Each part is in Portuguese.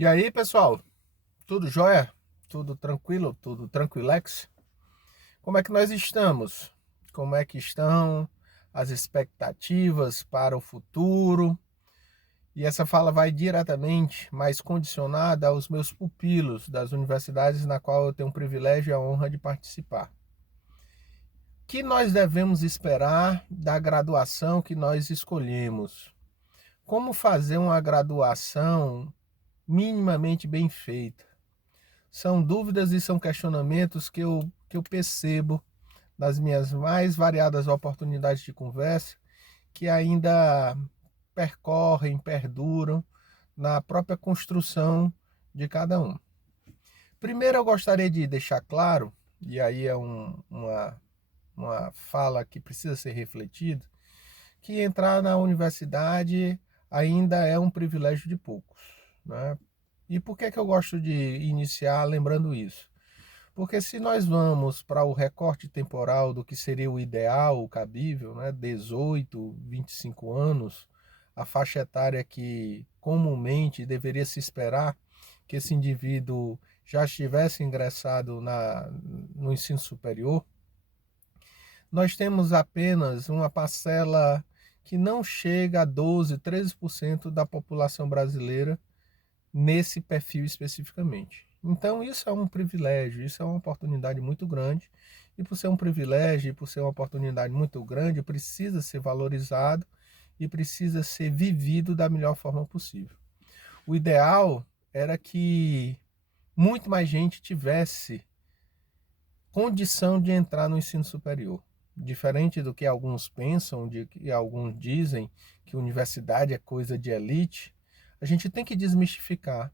E aí, pessoal, tudo jóia? Tudo tranquilo? Tudo tranquilex? Como é que nós estamos? Como é que estão as expectativas para o futuro? E essa fala vai diretamente, mais condicionada aos meus pupilos das universidades na qual eu tenho o privilégio e a honra de participar. O que nós devemos esperar da graduação que nós escolhemos? Como fazer uma graduação minimamente bem feita? São dúvidas e são questionamentos que eu percebo nas minhas mais variadas oportunidades de conversa, que ainda percorrem, perduram na própria construção de cada um. Primeiro, eu gostaria de deixar claro, e aí é uma fala que precisa ser refletida, que entrar na universidade ainda é um privilégio de poucos, né? E por que eu gosto de iniciar lembrando isso? Porque se nós vamos para o recorte temporal do que seria o ideal, o cabível, né, 18, 25 anos, a faixa etária que comumente deveria se esperar que esse indivíduo já estivesse ingressado no ensino superior, nós temos apenas uma parcela que não chega a 12, 13% da população brasileira nesse perfil especificamente. Então isso é um privilégio, isso é uma oportunidade muito grande, e por ser um privilégio e por ser uma oportunidade muito grande, precisa ser valorizado e precisa ser vivido da melhor forma possível. O ideal era que muito mais gente tivesse condição de entrar no ensino superior. Diferente do que alguns pensam, de que alguns dizem que universidade é coisa de elite, a gente tem que desmistificar.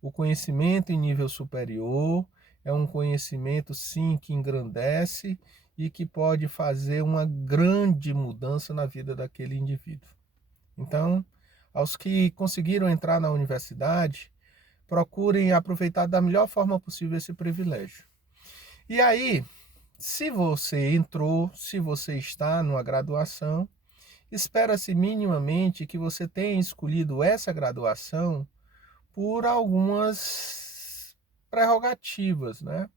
O conhecimento em nível superior é um conhecimento, sim, que engrandece e que pode fazer uma grande mudança na vida daquele indivíduo. Então, aos que conseguiram entrar na universidade, procurem aproveitar da melhor forma possível esse privilégio. E aí, se você entrou, se você está numa graduação, espera-se minimamente que você tenha escolhido essa graduação por algumas prerrogativas, né?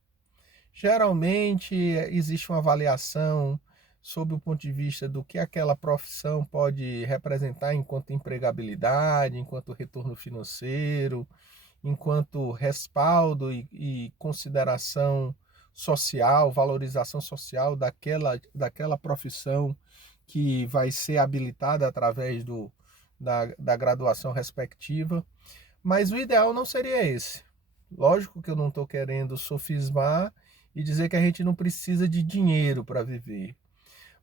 Geralmente existe uma avaliação sob o ponto de vista do que aquela profissão pode representar enquanto empregabilidade, enquanto retorno financeiro, enquanto respaldo e consideração social, valorização social daquela profissão que vai ser habilitada através da graduação respectiva. Mas o ideal não seria esse. Lógico que eu não estou querendo sofismar e dizer que a gente não precisa de dinheiro para viver.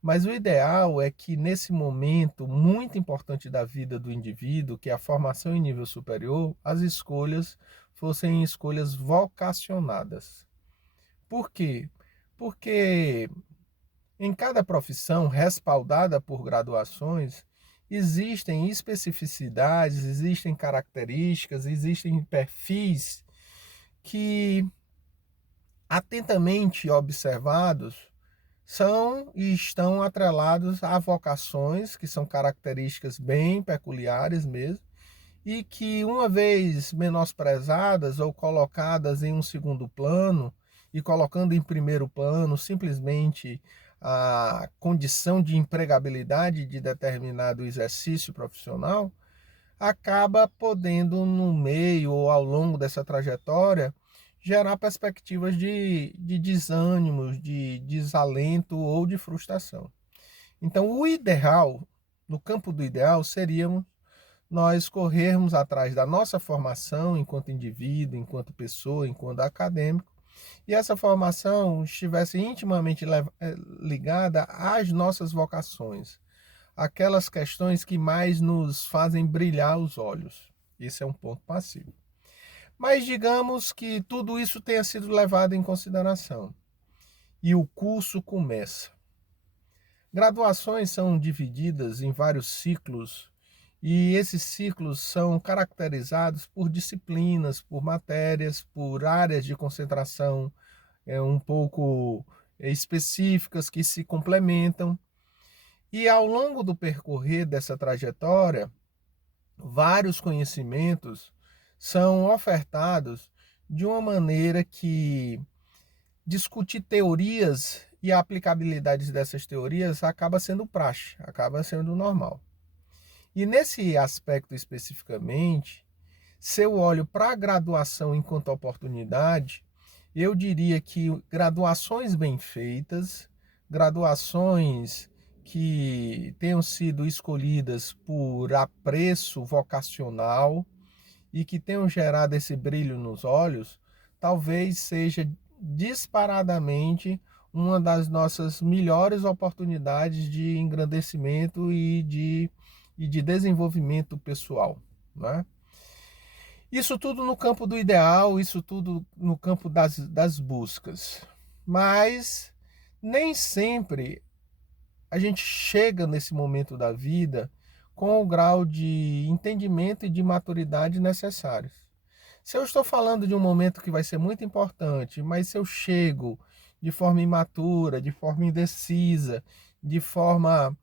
Mas o ideal é que nesse momento muito importante da vida do indivíduo, que é a formação em nível superior, as escolhas fossem escolhas vocacionadas. Por quê? Porque em cada profissão respaldada por graduações, existem especificidades, existem características, existem perfis que, atentamente observados, são e estão atrelados a vocações, que são características bem peculiares mesmo, e que, uma vez menosprezadas ou colocadas em um segundo plano, e colocando em primeiro plano simplesmente a condição de empregabilidade de determinado exercício profissional, acaba podendo, no meio ou ao longo dessa trajetória, gerar perspectivas de desânimos, de desalento ou de frustração. Então, o ideal, no campo do ideal, seria nós corrermos atrás da nossa formação enquanto indivíduo, enquanto pessoa, enquanto acadêmico, e essa formação estivesse intimamente ligada às nossas vocações, aquelas questões que mais nos fazem brilhar os olhos. Esse é um ponto passivo. Mas digamos que tudo isso tenha sido levado em consideração e o curso começa. Graduações são divididas em vários ciclos e esses ciclos são caracterizados por disciplinas, por matérias, por áreas de concentração um pouco específicas que se complementam. E ao longo do percorrer dessa trajetória, vários conhecimentos são ofertados de uma maneira que discutir teorias e a aplicabilidade dessas teorias acaba sendo praxe, acaba sendo normal. E nesse aspecto especificamente, se eu olho para a graduação enquanto oportunidade, eu diria que graduações bem feitas, graduações que tenham sido escolhidas por apreço vocacional e que tenham gerado esse brilho nos olhos, talvez seja disparadamente uma das nossas melhores oportunidades de engrandecimento e de desenvolvimento pessoal, né? Isso tudo no campo do ideal, isso tudo no campo das buscas. Mas nem sempre a gente chega nesse momento da vida com o grau de entendimento e de maturidade necessários. Se eu estou falando de um momento que vai ser muito importante, mas se eu chego de forma imatura, de forma indecisa, de forma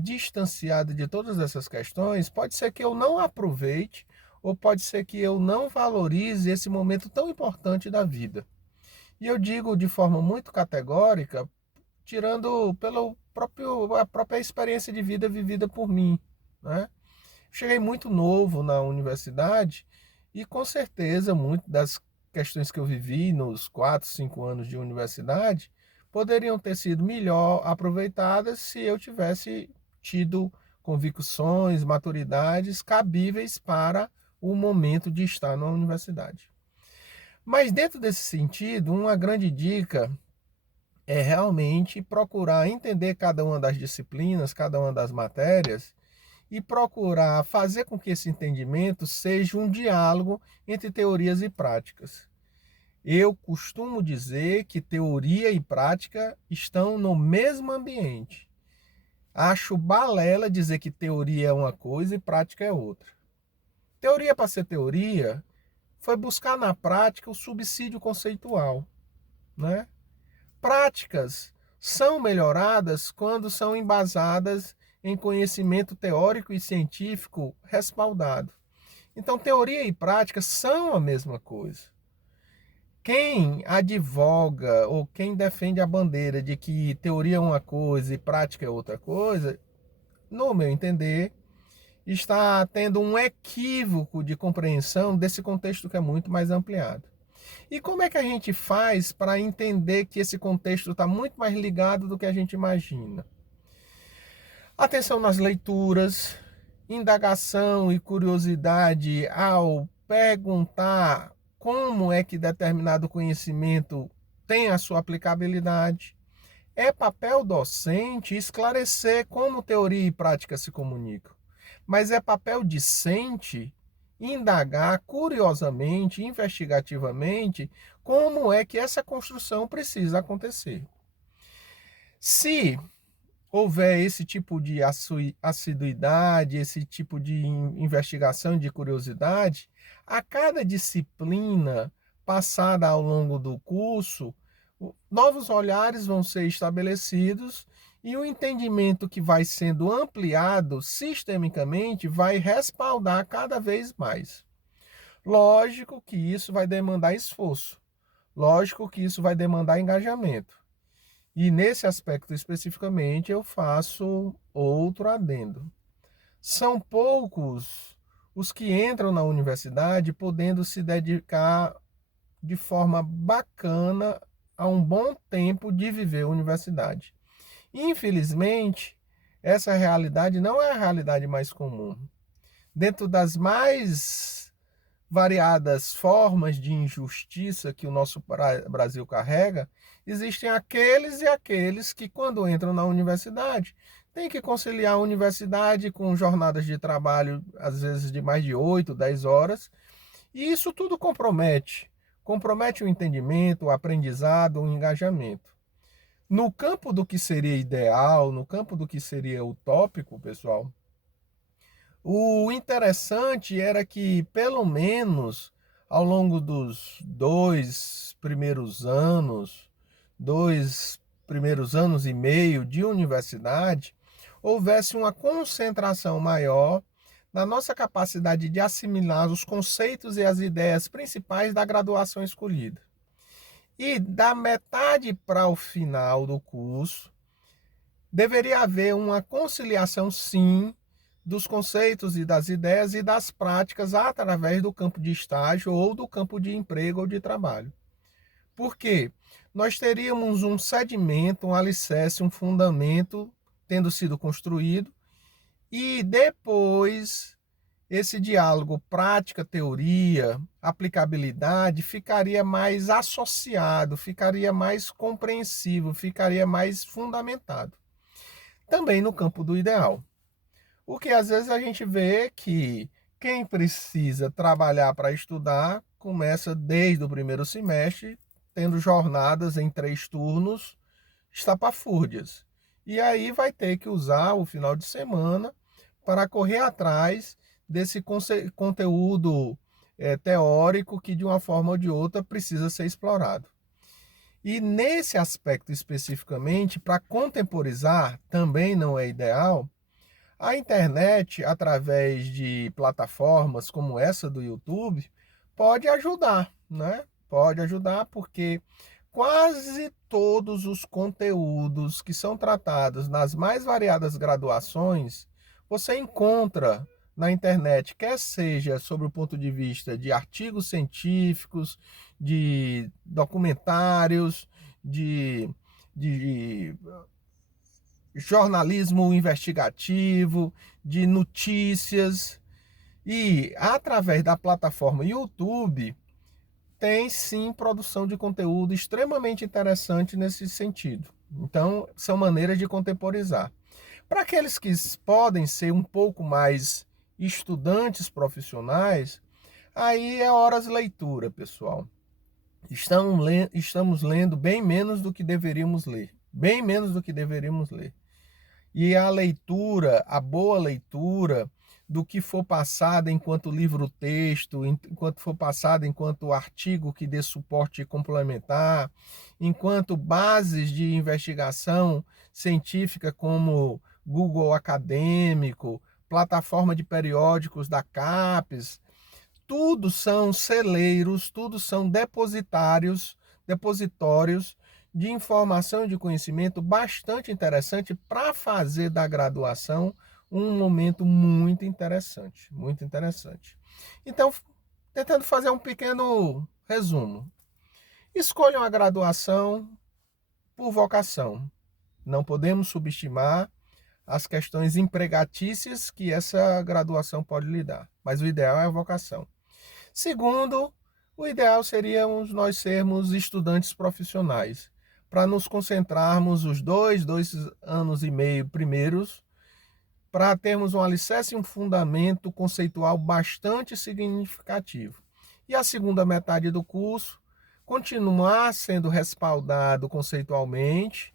distanciada de todas essas questões, pode ser que eu não aproveite ou pode ser que eu não valorize esse momento tão importante da vida. E eu digo de forma muito categórica, tirando a própria experiência de vida vivida por mim, né? Cheguei muito novo na universidade e com certeza muitas das questões que eu vivi nos 4, 5 anos de universidade poderiam ter sido melhor aproveitadas se eu tivesse tido convicções, maturidades cabíveis para o momento de estar na universidade. Mas dentro desse sentido, uma grande dica é realmente procurar entender cada uma das disciplinas, cada uma das matérias e procurar fazer com que esse entendimento seja um diálogo entre teorias e práticas. Eu costumo dizer que teoria e prática estão no mesmo ambiente. Acho balela dizer que teoria é uma coisa e prática é outra. Teoria para ser teoria foi buscar na prática o subsídio conceitual, né? Práticas são melhoradas quando são embasadas em conhecimento teórico e científico respaldado. Então, teoria e prática são a mesma coisa. Quem advoga ou quem defende a bandeira de que teoria é uma coisa e prática é outra coisa, no meu entender, está tendo um equívoco de compreensão desse contexto que é muito mais ampliado. E como é que a gente faz para entender que esse contexto está muito mais ligado do que a gente imagina? Atenção nas leituras, indagação e curiosidade ao perguntar como é que determinado conhecimento tem a sua aplicabilidade. É papel docente esclarecer como teoria e prática se comunicam, mas é papel discente indagar curiosamente, investigativamente, como é que essa construção precisa acontecer. Se houver esse tipo de assiduidade, esse tipo de investigação, de curiosidade, a cada disciplina passada ao longo do curso, novos olhares vão ser estabelecidos e o entendimento que vai sendo ampliado sistemicamente vai respaldar cada vez mais. Lógico que isso vai demandar esforço, lógico que isso vai demandar engajamento. E nesse aspecto especificamente eu faço outro adendo. São poucos os que entram na universidade podendo se dedicar de forma bacana a um bom tempo de viver a universidade. Infelizmente, essa realidade não é a realidade mais comum. Dentro das mais variadas formas de injustiça que o nosso Brasil carrega, existem aqueles e aqueles que, quando entram na universidade, têm que conciliar a universidade com jornadas de trabalho, às vezes de mais de 8, 10 horas, e isso tudo compromete o entendimento, o aprendizado, o engajamento. No campo do que seria ideal, no campo do que seria utópico, pessoal, o interessante era que, pelo menos ao longo dos 2 primeiros anos e meio de universidade, houvesse uma concentração maior na nossa capacidade de assimilar os conceitos e as ideias principais da graduação escolhida. E da metade para o final do curso, deveria haver uma conciliação, sim, dos conceitos e das ideias e das práticas através do campo de estágio ou do campo de emprego ou de trabalho. Por quê? Nós teríamos um sedimento, um alicerce, um fundamento tendo sido construído e depois esse diálogo prática, teoria, aplicabilidade ficaria mais associado, ficaria mais compreensivo, ficaria mais fundamentado. Também no campo do ideal. O que às vezes a gente vê que quem precisa trabalhar para estudar começa desde o primeiro semestre, tendo jornadas em 3 turnos estapafúrdias. E aí vai ter que usar o final de semana para correr atrás desse conteúdo teórico que de uma forma ou de outra precisa ser explorado. E nesse aspecto especificamente, para contemporizar, também não é ideal. A internet, através de plataformas como essa do YouTube, pode ajudar, né? Pode ajudar porque quase todos os conteúdos que são tratados nas mais variadas graduações, você encontra na internet, quer seja sobre o ponto de vista de artigos científicos, de documentários, de jornalismo investigativo, de notícias. E através da plataforma YouTube, tem sim produção de conteúdo extremamente interessante nesse sentido. Então, são maneiras de contemporizar. Para aqueles que podem ser um pouco mais estudantes profissionais, aí é horas de leitura, pessoal. Estamos lendo bem menos do que deveríamos ler. Bem menos do que deveríamos ler. E a leitura, a boa leitura do que for passado enquanto livro-texto, enquanto for passado enquanto artigo que dê suporte complementar, enquanto bases de investigação científica como Google Acadêmico, plataforma de periódicos da CAPES, tudo são celeiros, tudo são depositórios de informação e de conhecimento bastante interessante para fazer da graduação um momento muito interessante, muito interessante. Então, tentando fazer um pequeno resumo. Escolham a graduação por vocação. Não podemos subestimar as questões empregatícias que essa graduação pode lhe dar, mas o ideal é a vocação. Segundo, o ideal seria nós sermos estudantes profissionais, para nos concentrarmos os dois anos e meio primeiros, para termos um alicerce e um fundamento conceitual bastante significativo. E a segunda metade do curso, continuar sendo respaldado conceitualmente,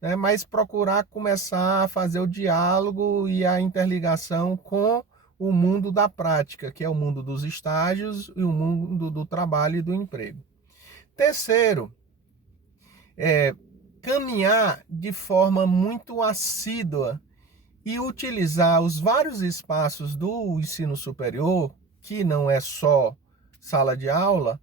né, mas procurar começar a fazer o diálogo e a interligação com o mundo da prática, que é o mundo dos estágios e o mundo do trabalho e do emprego. Terceiro, caminhar de forma muito assídua e utilizar os vários espaços do ensino superior, que não é só sala de aula,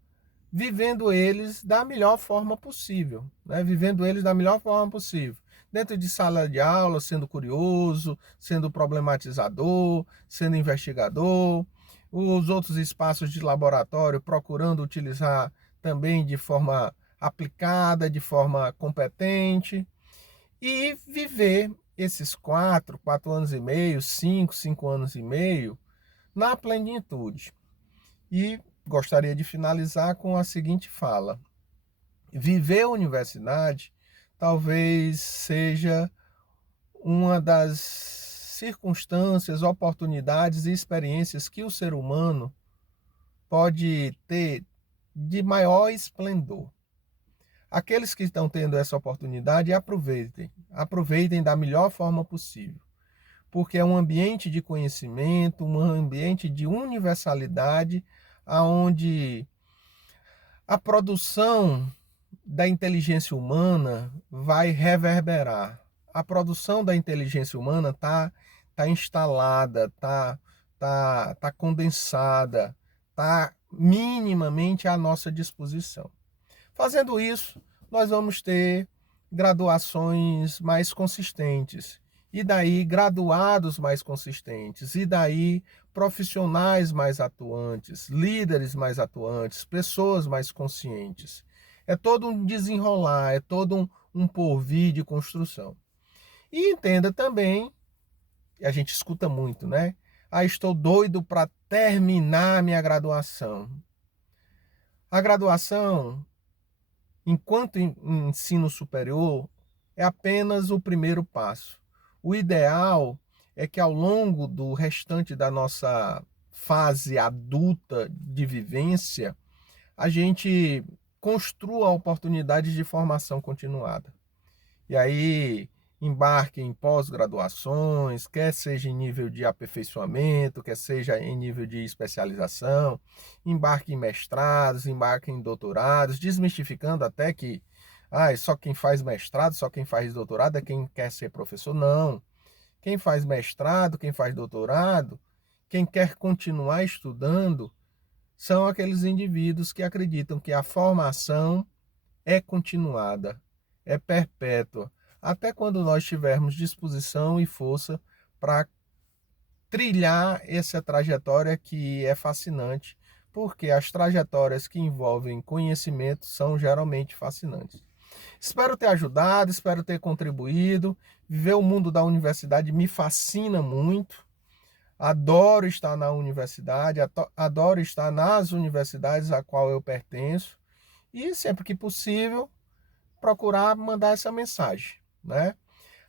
vivendo eles da melhor forma possível, né? Vivendo eles da melhor forma possível. Dentro de sala de aula, sendo curioso, sendo problematizador, sendo investigador, os outros espaços de laboratório procurando utilizar também de forma aplicada, de forma competente, e viver esses 4 anos e meio, 5 anos e meio, na plenitude. E gostaria de finalizar com a seguinte fala: viver a universidade talvez seja uma das circunstâncias, oportunidades e experiências que o ser humano pode ter de maior esplendor. Aqueles que estão tendo essa oportunidade, aproveitem da melhor forma possível, porque é um ambiente de conhecimento, um ambiente de universalidade, onde a produção da inteligência humana vai reverberar. A produção da inteligência humana está instalada, está tá condensada, tá minimamente à nossa disposição. Fazendo isso, nós vamos ter graduações mais consistentes, e daí graduados mais consistentes, e daí profissionais mais atuantes, líderes mais atuantes, pessoas mais conscientes. É todo um desenrolar, é todo um porvir de construção. E entenda também, a gente escuta muito, né? Ah, estou doido para terminar minha graduação. A graduação, enquanto ensino superior, é apenas o primeiro passo. O ideal é que ao longo do restante da nossa fase adulta de vivência, a gente construa a oportunidade de formação continuada. E aí embarque em pós-graduações, quer seja em nível de aperfeiçoamento, quer seja em nível de especialização, embarque em mestrados, embarque em doutorados, desmistificando até que só quem faz mestrado, só quem faz doutorado é quem quer ser professor. Não. Quem faz mestrado, quem faz doutorado, quem quer continuar estudando, são aqueles indivíduos que acreditam que a formação é continuada, é perpétua, até quando nós tivermos disposição e força para trilhar essa trajetória que é fascinante, porque as trajetórias que envolvem conhecimento são geralmente fascinantes. Espero ter ajudado, espero ter contribuído. Viver o mundo da universidade me fascina muito. Adoro estar na universidade, adoro estar nas universidades a qual eu pertenço. E sempre que possível, procurar mandar essa mensagem, né?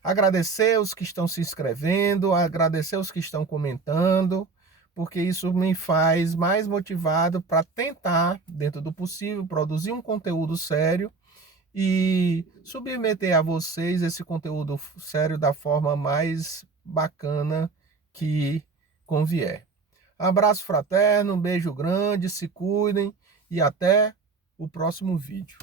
Agradecer os que estão se inscrevendo, agradecer os que estão comentando, porque isso me faz mais motivado para tentar, dentro do possível, produzir um conteúdo sério e submeter a vocês esse conteúdo sério da forma mais bacana que convier. Abraço fraterno, um beijo grande, se cuidem e até o próximo vídeo.